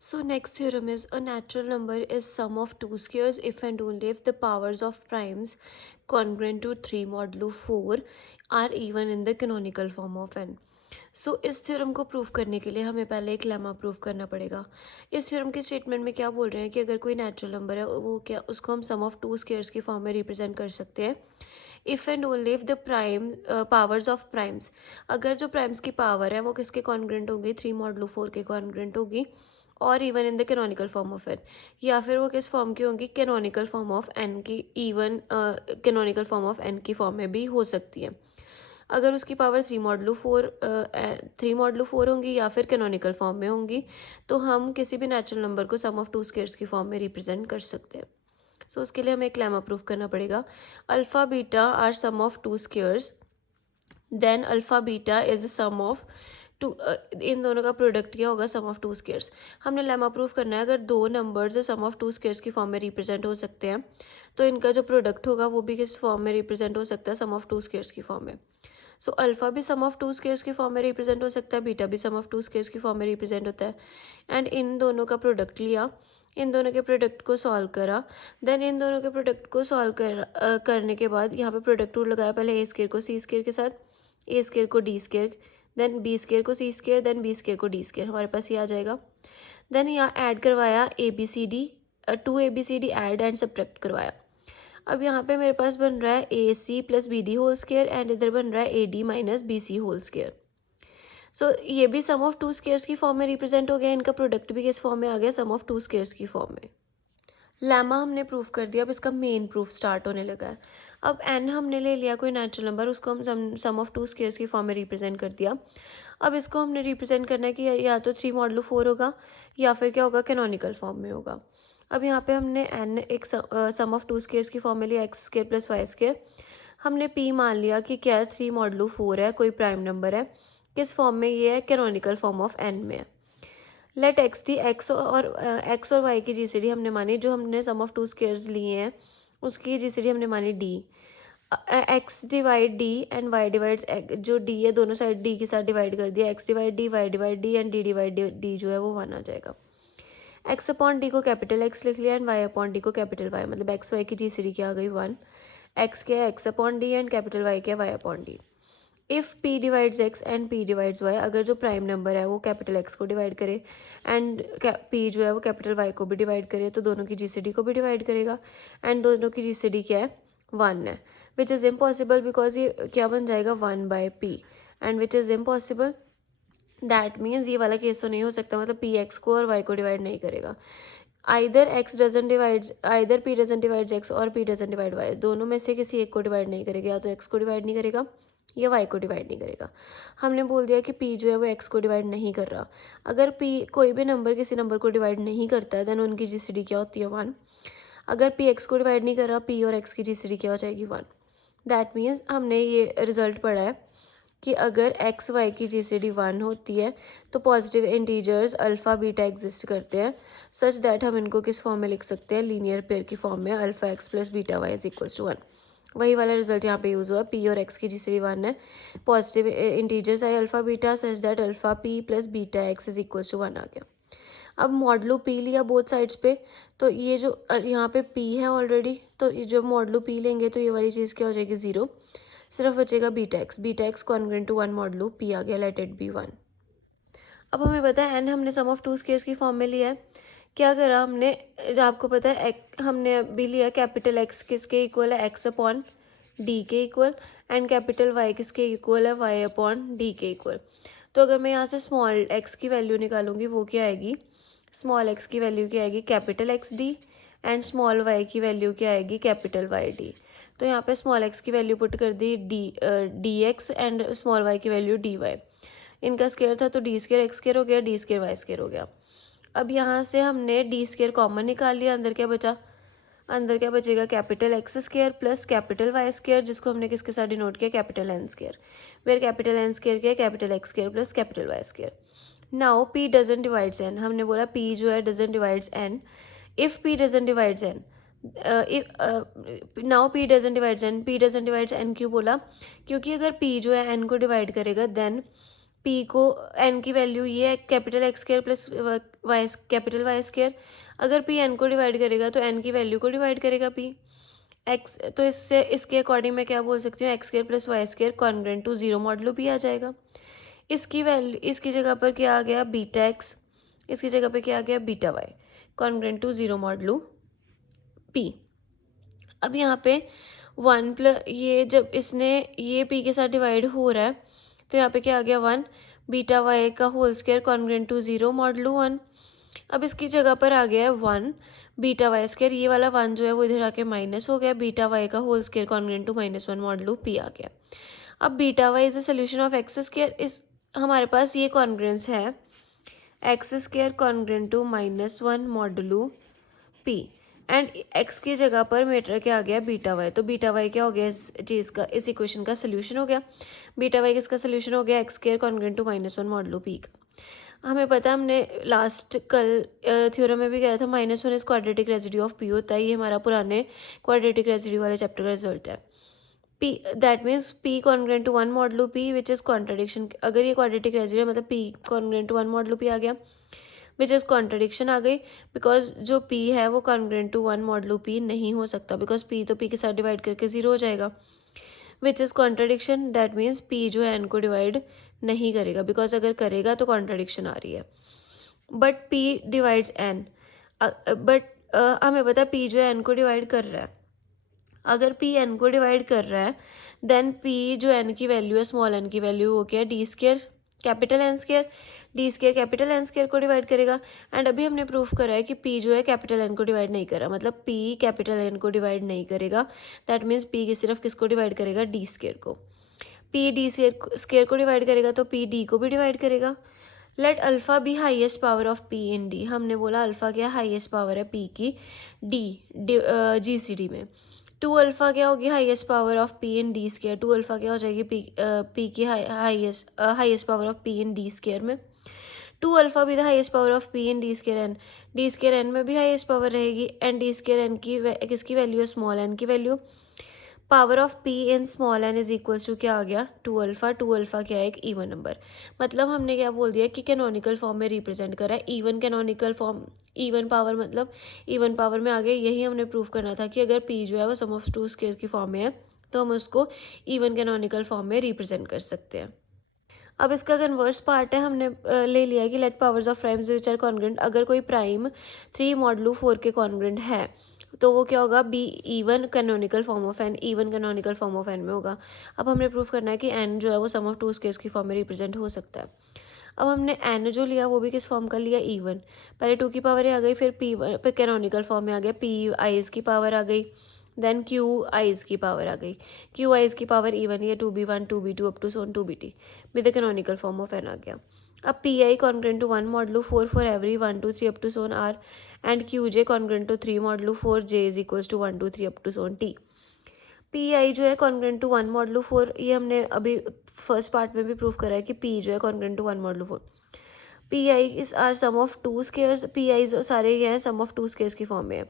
So next theorem is a natural number is sum of two squares if and only if the powers of primes congruent to 3 modulo 4 are even in the canonical form of n. सो इस theorem को prove करने के लिए हमें पहले एक lemma prove करना पड़ेगा। इस थ्योरम के स्टेटमेंट में क्या बोल रहे हैं कि अगर कोई नेचुरल नंबर है वो क्या उसको हम सम ऑफ टू स्क्वायर्स की फॉर्म में रिप्रेजेंट कर सकते हैं if and only if the prime powers of primes, अगर जो प्राइम्स की पावर है वो किसके कॉन्ग्रेंट होगी, 3 मॉडलो 4 के कॉन्ग्रेंट होगी और even in the canonical form of N, या फिर वो किस फॉर्म की होंगी, कैनोनिकल फॉर्म ऑफ एन की, even canonical form of N की फॉर्म में भी हो सकती है। अगर उसकी पावर 3 मॉडलो 4 होंगी या फिर कैनोनिकल फॉर्म में होंगी तो हम किसी भी नेचुरल नंबर को सम ऑफ टू स्क्वायर्स की फॉर्म में रिप्रेजेंट कर सकते हैं। सो उसके लिए हमें एक लेमा प्रूफ करना पड़ेगा, alpha beta are sum of two squares, then alpha beta is sum of two, इन दोनों का प्रोडक्ट क्या होगा, सम ऑफ टू स्क्वायर्स। हमने लेमा प्रूफ करना है अगर दो numbers sum of two squares की फॉर्म में रिप्रेजेंट हो सकते हैं तो इनका जो प्रोडक्ट होगा वो भी किस फॉर्म में रिप्रेजेंट हो सकता है, सम ऑफ टू स्क्वायर्स की फॉर्म में। सो अल्फ़ा भी सम ऑफ टू स्क्वायर्स की फॉर्म में रिप्रेजेंट हो सकता है, बीटा भी सम ऑफ टू स्क्वायर्स की फॉर्म में रिप्रेजेंट होता है। एंड इन दोनों का प्रोडक्ट लिया, इन दोनों के प्रोडक्ट को सॉल्व करा, देन इन दोनों के प्रोडक्ट को सॉल्व करने के बाद यहाँ पे प्रोडक्ट रूल लगाया, पहले ए स्क्वायर को सी स्क्वायर के साथ, ए स्क्वायर को D square, then B square को C square, then B square को डी स्क्वायर, हमारे पास ये आ जाएगा। देन यहाँ ऐड करवाया A B C D, two A B C D add and subtract करवाया। अब यहाँ पे मेरे पास बन रहा है A C plus B D whole square and इधर बन रहा है A D minus B C whole square. सो ये भी सम ऑफ टू स्क्वायर्स की फॉर्म में रिप्रेजेंट हो गया, इनका प्रोडक्ट भी किस फॉर्म में आ गया, सम ऑफ टू स्क्वायर्स की फॉर्म में। लेमा हमने प्रूफ कर दिया, अब इसका मेन प्रूफ स्टार्ट होने लगा है। अब एन हमने ले लिया कोई नेचुरल नंबर, उसको हम सम ऑफ टू स्क्वायर्स की फॉर्म में रिप्रेजेंट कर दिया। अब इसको हमने रिप्रेजेंट करना है कि या तो 3 मॉडलो 4 होगा या फिर क्या होगा, कैनोनिकल फॉर्म में होगा। अब यहाँ पे हमने एन एक सम ऑफ टू स्क्वायर्स की फॉर्म में लिया, X square plus Y square. हमने पी मान लिया कि क्या है, 3 मॉडलो 4 है, कोई प्राइम नंबर है, किस फॉर्म में ये है, कैनोनिकल फॉर्म ऑफ एन में है। लेट एक्स डी, एक्स और वाई की जीसीडी हमने मानी, जो हमने सम ऑफ टू स्क्वायर्स लिए हैं उसकी जीसीडी हमने मानी D. X divide D and Y divides, जो डी है दोनों साइड डी के साथ डिवाइड कर दिया, X divide D, Y divide D and D divide D जो है वो 1 आ जाएगा। एक्स अपॉन डी को कैपिटल एक्स लिख लिया एंड वाई अपॉन डी को कैपिटल वाई, मतलब एक्स वाई की जीसीडी क्या आ गई 1। एक्स क्या है, x upon D and capital Y क्या है, y upon d. If p divides x and p divides y, अगर जो प्राइम नंबर है वो कैपिटल एक्स को डिवाइड करे एंड पी जो है वो कैपिटल वाई को भी डिवाइड करे तो दोनों की जीसीडी को भी डिवाइड करेगा एंड दोनों की जीसीडी क्या है, 1 है, विच इज़ इम्पॉसिबल बिकॉज ये क्या बन जाएगा 1 by P, and which is impossible, that means ये वाला केस तो नहीं हो सकता, मतलब पी एक्स को और वाई को डिवाइड नहीं करेगा। Either p doesn't divides x और पी डजन डिवाइड वाई, दोनों में से किसी एक को डिवाइड नहीं करेगा, या तो एक्स को डिवाइड नहीं करेगा या वाई को डिवाइड नहीं करेगा। हमने बोल दिया कि पी जो है वो एक्स को डिवाइड नहीं कर रहा। अगर पी कोई भी नंबर किसी नंबर को डिवाइड नहीं करता है देन उनकी जीसीडी क्या होती है, 1। अगर पी एक्स को डिवाइड नहीं कर रहा, पी और एक्स की जीसीडी क्या हो जाएगी, 1। दैट मीन्स हमने ये रिजल्ट पढ़ा है कि अगर एक्स वाई की जीसीडी 1 होती है तो positive integers alpha beta exist करते हैं, सच दैट हम इनको किस फॉर्म में लिख सकते हैं, लीनियर पेयर की फॉर्म में, alpha x plus beta Y is equals to 1। वही वाला रिजल्ट यहाँ पे यूज़ हुआ, पी और एक्स की जीसीडी 1 है, positive integers i alpha beta such that alpha p plus beta x is equals to 1 आ गया। अब मॉडलो पी लिया बोथ साइड्स पे, तो ये जो यहाँ पे पी है ऑलरेडी, तो जब मॉडलो पी लेंगे तो ये वाली चीज़ क्या हो जाएगी, 0, सिर्फ बचेगा beta X congruent to 1 modulo P आ गया, लेट इट बी 1। अब हमें पता है एन हमने सम ऑफ टू स्क्वायर्स की फॉर्म में लिया है। क्या करा हमने, जो आपको पता है हमने अभी लिया कैपिटल एक्स किसके इक्वल है, एक्स अपॉन डी के इक्वल, एंड कैपिटल वाई किसके इक्वल है, वाई अपॉन डी के इक्वल। तो अगर मैं यहाँ से स्मॉल एक्स की वैल्यू निकालूंगी वो क्या आएगी, स्मॉल एक्स की वैल्यू क्या आएगी, capital X d, and small y की वैल्यू क्या आएगी, कैपिटल वाई डी। तो यहाँ पे स्मॉल एक्स की वैल्यू पुट कर दी d x and small y की वैल्यू डी वाई। इनका स्केयर था तो डी स्केयर एक्स स्केयर हो गया, डी स्केयर वाई स्केयर हो गया। अब यहाँ से हमने डी स्केयर कॉमन निकाल लिया, अंदर क्या बचा, अंदर क्या बचेगा, capital X square plus capital Y square, जिसको हमने किसके साथ डिनोट किया, capital N square, where capital N square क्या है, capital X square plus capital Y square. Now p doesn't divides n, हमने बोला पी जो है doesn't divides n, if p doesn't divides n, now p doesn't divides n, p doesn't divides n क्यों बोला, क्योंकि अगर पी जो है एन को डिवाइड करेगा देन पी को एन की वैल्यू ये है capital X square plus y capital Y square. अगर पी एन को डिवाइड करेगा तो एन की वैल्यू को डिवाइड करेगा पी एक्स। तो इससे इसके अकॉर्डिंग मैं क्या बोल सकती हूँ, X square plus Y square congruent to zero modulo P आ जाएगा। इसकी वैल्यू, इसकी जगह पर क्या आ गया बीटा एक्स, इसकी जगह पर क्या आ गया beta y congruent to zero modulo p. अब यहाँ पे वन प्लस ये जब इसने ये पी के साथ डिवाइड हो रहा है तो यहाँ पे क्या आ गया वन बीटा वाई का whole square congruent to zero modulo one. अब इसकी जगह पर आ गया है वन बीटा वाई स्क्वायर, ये वाला वन जो है वो इधर आके माइनस हो गया, बीटा वाई का whole square congruent to minus one modulo P आ गया। अब beta Y is a solution of X square, इस हमारे पास ये कॉन्ग्रुएंस है X square congruent to minus one modulo P and X की जगह पर मेटर क्या आ गया बीटा वाई। तो बीटा वाई क्या हो गया इस चीज़ का, इस इक्वेशन का सोल्यूशन हो गया। बीटा वाई किसका सोल्यूशन हो गया, x square congruent to minus one modulo p का। हमें पता है, हमने लास्ट कल थ्योरम में भी कहा था minus one is quadratic residue of P होता है। ये हमारा पुराने क्वाड्रेटिक रेजिड्यू वाले चैप्टर का रिजल्ट है। P that means P congruent to one modulo P which is contradiction. अगर ये क्वाड्रेटिक रेजिड्यू मतलब P congruent to one modulo P आ गया विच इज़ कॉन्ट्रडिक्शन आ गई, बिकॉज जो पी है वो congruent to one modulo p नहीं हो सकता, बिकॉज पी तो पी के साथ डिवाइड करके ज़ीरो हो जाएगा। विच is contradiction, that means P जो है एन को डिवाइड नहीं करेगा, बिकॉज अगर करेगा तो कॉन्ट्रडिक्शन आ रही है। But p divides n, but हमें पता है पी जो है एन को डिवाइड कर रहा है। अगर पी एन को डिवाइड कर रहा है देन पी जो एन की वैल्यू है स्मॉल एन की वैल्यू वो क्या है d square capital N square, d square capital N square को डिवाइड करेगा। एंड अभी हमने प्रूफ करा है कि पी जो है कैपिटल एन को डिवाइड नहीं कर रहा, मतलब पी कैपिटल एन को डिवाइड नहीं करेगा। दैट मीन्स पी सिर्फ किसको डिवाइड करेगा, डी स्क्वायर को। पी डी स्क्वायर को डिवाइड करेगा तो पी डी को भी डिवाइड करेगा। Let alpha be highest power of p in d, हमने बोला अल्फ़ा क्या हाईएस्ट पावर है पी की डी जी सी डी में। टू अल्फ़ा क्या होगी highest power of p in d square, two alpha क्या हो जाएगी पी की highest power of p in d square में। टू अल्फ़ा भी the highest power of p in d square n में भी हाईएस्ट पावर रहेगी। एंड डी स्क्वायर एन की किसकी वैल्यू है, स्मॉल एन की value. Power of p in small n is equals to क्या आ गया, टू अल्फ़ा। टू अल्फ़ा क्या है, एक इवन नंबर। मतलब हमने क्या बोल दिया कि कैनोनिकल फॉर्म में रिप्रेजेंट करा है, even canonical form, even power मतलब इवन पावर में आ गए। यही हमने प्रूव करना था कि अगर पी जो है वो सम ऑफ टू स्क्वायर की फॉर्म में है तो हम उसको इवन कैनोनिकल फॉर्म में रिप्रेजेंट कर सकते हैं। अब इसका कन्वर्स पार्ट है, हमने ले लिया कि let powers of primes which are congruent. अगर कोई प्राइम 3 मॉडलो 4 के कॉन्ग्रुएंट है तो वो क्या होगा, be even canonical form of n, even canonical form of n में होगा। अब हमने प्रूफ करना है कि एन जो है वो सम ऑफ टू स्क्वायर्स की फॉर्म में रिप्रेजेंट हो सकता है। अब हमने एन जो लिया वो भी किस फॉर्म का लिया, इवन। पहले 2 की पावर आ गई, फिर पी फिर कैनोनिकल फॉर्म में आ गया, पी आईज की पावर आ गई, देन क्यू आईज की पावर आ गई। क्यू आईज की पावर इवन है, 2b1 2b2 अप टू सोन 2bt with the canonical form of N आ गया। अब P I congruent to 1 modulo 4 for every 1 2 3 up to सोन R and Q J congruent to 3 modulo 4 J is equals to 1 2 3 up to सोन टी। P आई जो है congruent to 1 modulo 4, ये हमने अभी फर्स्ट पार्ट में भी प्रूव करा है कि पी जो है congruent to 1 modulo 4। P I is R sum of two squares, P आई जो सारे ये हैं सम ऑफ टू स्क्वायर्स की फॉर्म में है।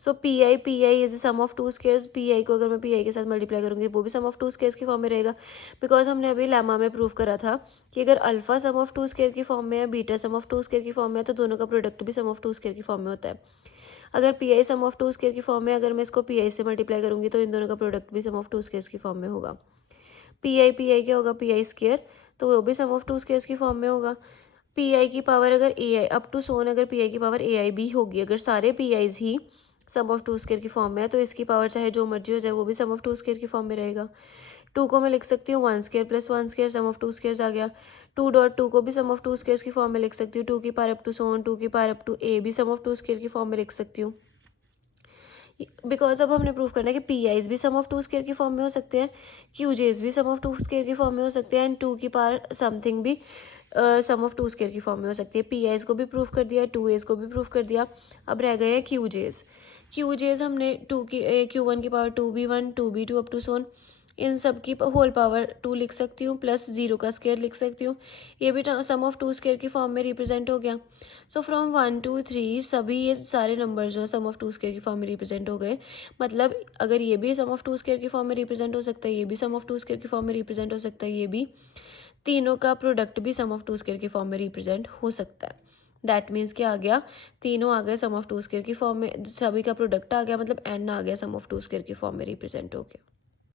So P I is sum of two squares, P I को अगर मैं पी आई के साथ मल्टीप्लाई करूँगी वो भी सम ऑफ टू स्क्वायर्स की फॉर्म में रहेगा। बिकॉज हमने अभी लेमा में प्रूव करा था कि अगर alpha sum of two square की फॉर्म में है, beta sum of two square की फॉर्म में है, तो दोनों का प्रोडक्ट भी सम ऑफ टू स्क्वायर की फॉर्म में होता है। अगर p i sum of two square की फॉर्म में, अगर मैं इसको पी आई से मल्टीप्लाई करूँगी तो इन दोनों का प्रोडक्ट भी सम ऑफ टू स्क्वायर्स की फॉर्म में होगा। पी आई क्या होगा, पी आई स्क्वायर, तो वो भी सम ऑफ टू स्क्वायर्स की फॉर्म में होगा। पी आई की पावर अगर ए आई अप टू सोन, अगर पी आई की पावर ए आई भी होगी, अगर सारे पी आईज ही सम ऑफ टू स्क्वायर की फॉर्म में है तो इसकी पावर चाहे जो मर्जी हो जाए वो भी सम ऑफ टू स्क्वायर की फॉर्म में रहेगा। 2 को मैं लिख सकती हूँ 1 square plus 1 square, sum of two squares आ गया। 2.2 को भी सम ऑफ टू स्क्वायर्स की फॉर्म में लिख सकती हूँ। 2 की पावर अप टू सोन, 2 की पावर अप टू ए भी सम ऑफ टू स्क्वायर की फॉर्म में लिख सकती हूँ। बिकॉज अब हमने प्रूव करना है कि पी आईज भी सम ऑफ टू स्क्वायर की फॉर्म में हो सकते हैं, क्यू जेज भी सम ऑफ टू स्क्वायर की फॉर्म में हो सकते हैं, एंड 2 की पावर समथिंग भी सम ऑफ टू स्क्वायर की फॉर्म में हो सकती है। पी आईज को भी प्रूव कर दिया, 2 एज को भी प्रूव कर दिया। अब रह गए हैं क्यू जेज। क्यू जेज हमने Q1 की power 2b1 2b2 up to सोन, इन सब की होल पावर 2 लिख सकती हूँ, प्लस 0 का स्क्वायर लिख सकती हूँ। ये भी सम ऑफ टू स्क्वायर की फॉर्म में रिप्रेजेंट हो गया। सो फ्रॉम 1 2 3 सभी ये सारे नंबर जो है सम ऑफ टू स्क्वायर की फॉर्म में रिप्रेजेंट हो गए। मतलब अगर ये भी सम ऑफ टू स्क्वायर की फॉर्म में रिप्रेजेंट हो सकता है, ये भी सम ऑफ टू स्क्वायर की फॉर्म में रिप्रेजेंट हो सकता है, ये भी, तीनों का प्रोडक्ट भी सम ऑफ टू स्क्वायर की फॉर्म में रिप्रेजेंट हो सकता है। दैट मीन्स क्या आ गया, तीनों आ गए सम ऑफ टू स्क्वायर की फॉर्म में, सभी का प्रोडक्ट आ गया, मतलब एन आ गया सम ऑफ टू स्क्वायर की फॉर्म में रिप्रेजेंट हो गया।